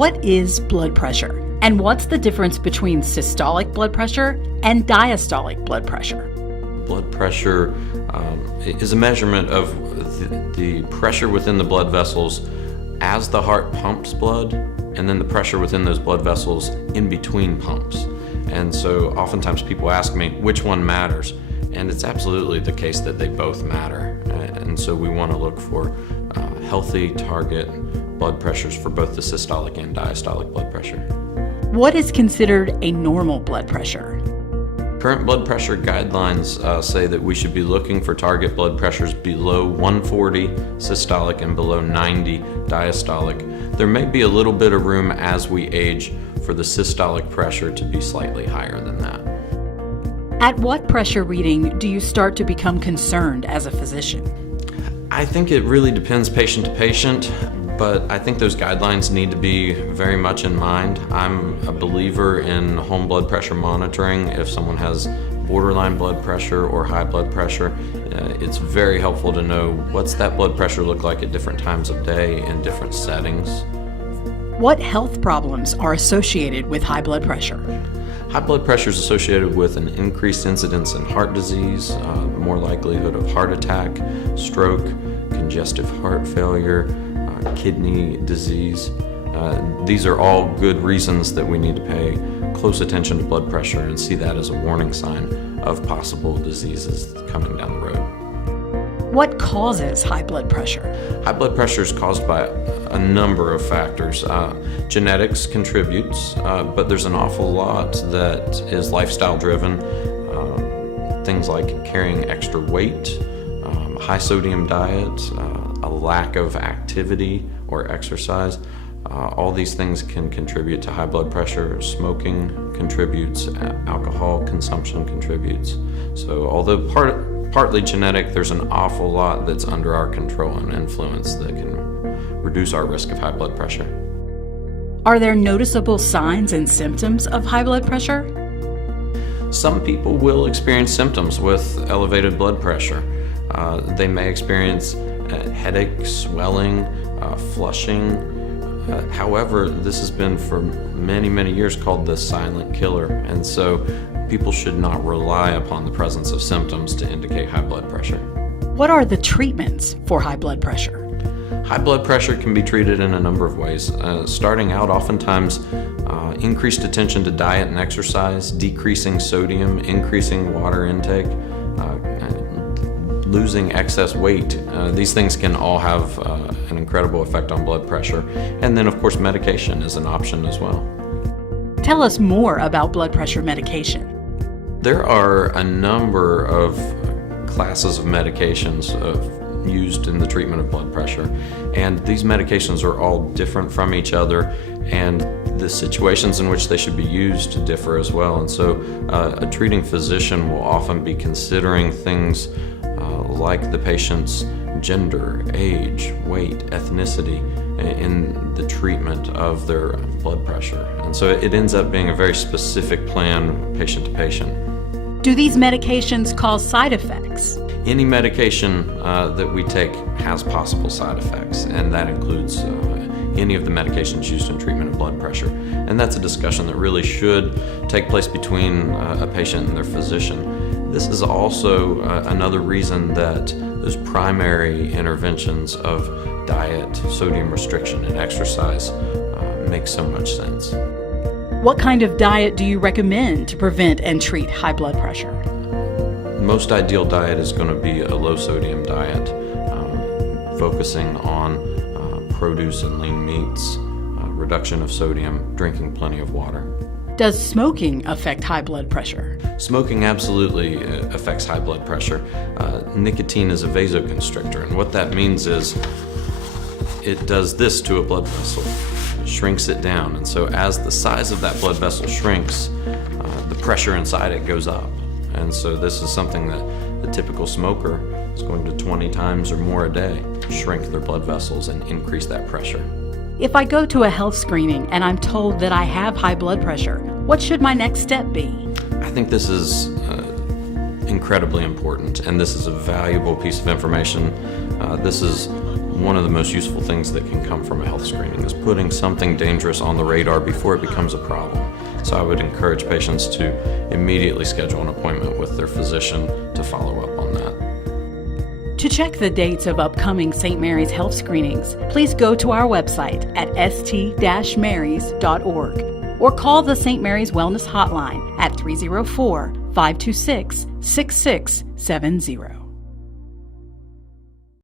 What is blood pressure? And what's the difference between systolic blood pressure and diastolic blood pressure? Blood pressure is a measurement of the pressure within the blood vessels as the heart pumps blood, and then the pressure within those blood vessels in between pumps. And so oftentimes people ask me which one matters, and it's absolutely the case that they both matter. And so we want to look for healthy target blood pressures for both the systolic and diastolic blood pressure. What is considered a normal blood pressure? Current blood pressure guidelines say that we should be looking for target blood pressures below 140 systolic and below 90 diastolic. There may be a little bit of room as we age for the systolic pressure to be slightly higher than that. At what pressure reading do you start to become concerned as a physician? I think it really depends patient to patient, but I think those guidelines need to be very much in mind. I'm a believer in home blood pressure monitoring. If someone has borderline blood pressure or high blood pressure, it's very helpful to know what's that blood pressure look like at different times of day in different settings. What health problems are associated with high blood pressure? High blood pressure is associated with an increased incidence in heart disease, more likelihood of heart attack, stroke, congestive heart failure, kidney disease. These are all good reasons that we need to pay close attention to blood pressure and see that as a warning sign of possible diseases coming down the road. What causes high blood pressure? High blood pressure is caused by a number of factors. Genetics contributes, but there's an awful lot that is lifestyle driven. Things like carrying extra weight, high sodium diet, a lack of activity or exercise. All these things can contribute to high blood pressure. Smoking contributes, alcohol consumption contributes. So although partly genetic, there's an awful lot that's under our control and influence that can reduce our risk of high blood pressure. Are there noticeable signs and symptoms of high blood pressure? Some people will experience symptoms with elevated blood pressure. They may experience headache, swelling, flushing. However, this has been for many, many years called the silent killer, and so people should not rely upon the presence of symptoms to indicate high blood pressure. What are the treatments for high blood pressure? High blood pressure can be treated in a number of ways. Starting out, oftentimes increased attention to diet and exercise, decreasing sodium, increasing water intake, losing excess weight. These things can all have an incredible effect on blood pressure. And then, of course, medication is an option as well. Tell us more about blood pressure medication. There are a number of classes of medications used in the treatment of blood pressure, and these medications are all different from each other, and the situations in which they should be used differ as well. And so a treating physician will often be considering things like the patient's gender, age, weight, ethnicity in the treatment of their blood pressure. And so it ends up being a very specific plan patient to patient. Do these medications cause side effects? Any medication that we take has possible side effects, and that includes any of the medications used in treatment of blood pressure. And that's a discussion that really should take place between a patient and their physician. This is also another reason that those primary interventions of diet, sodium restriction, and exercise make so much sense. What kind of diet do you recommend to prevent and treat high blood pressure? The most ideal diet is going to be a low sodium diet, focusing on produce and lean meats, reduction of sodium, drinking plenty of water. Does smoking affect high blood pressure? Smoking absolutely affects high blood pressure. Nicotine is a vasoconstrictor, and what that means is it does this to a blood vessel. It shrinks it down, and so as the size of that blood vessel shrinks, the pressure inside it goes up. And so this is something that the typical smoker is going to 20 times or more a day shrink their blood vessels and increase that pressure. If I go to a health screening and I'm told that I have high blood pressure, what should my next step be? I think this is incredibly incredibly important, and this is a valuable piece of information. This is one of the most useful things that can come from a health screening, is putting something dangerous on the radar before it becomes a problem. So I would encourage patients to immediately schedule an appointment with their physician to follow up on that. To check the dates of upcoming St. Mary's health screenings, please go to our website at st-marys.org or call the St. Mary's Wellness Hotline at 304-526-6670.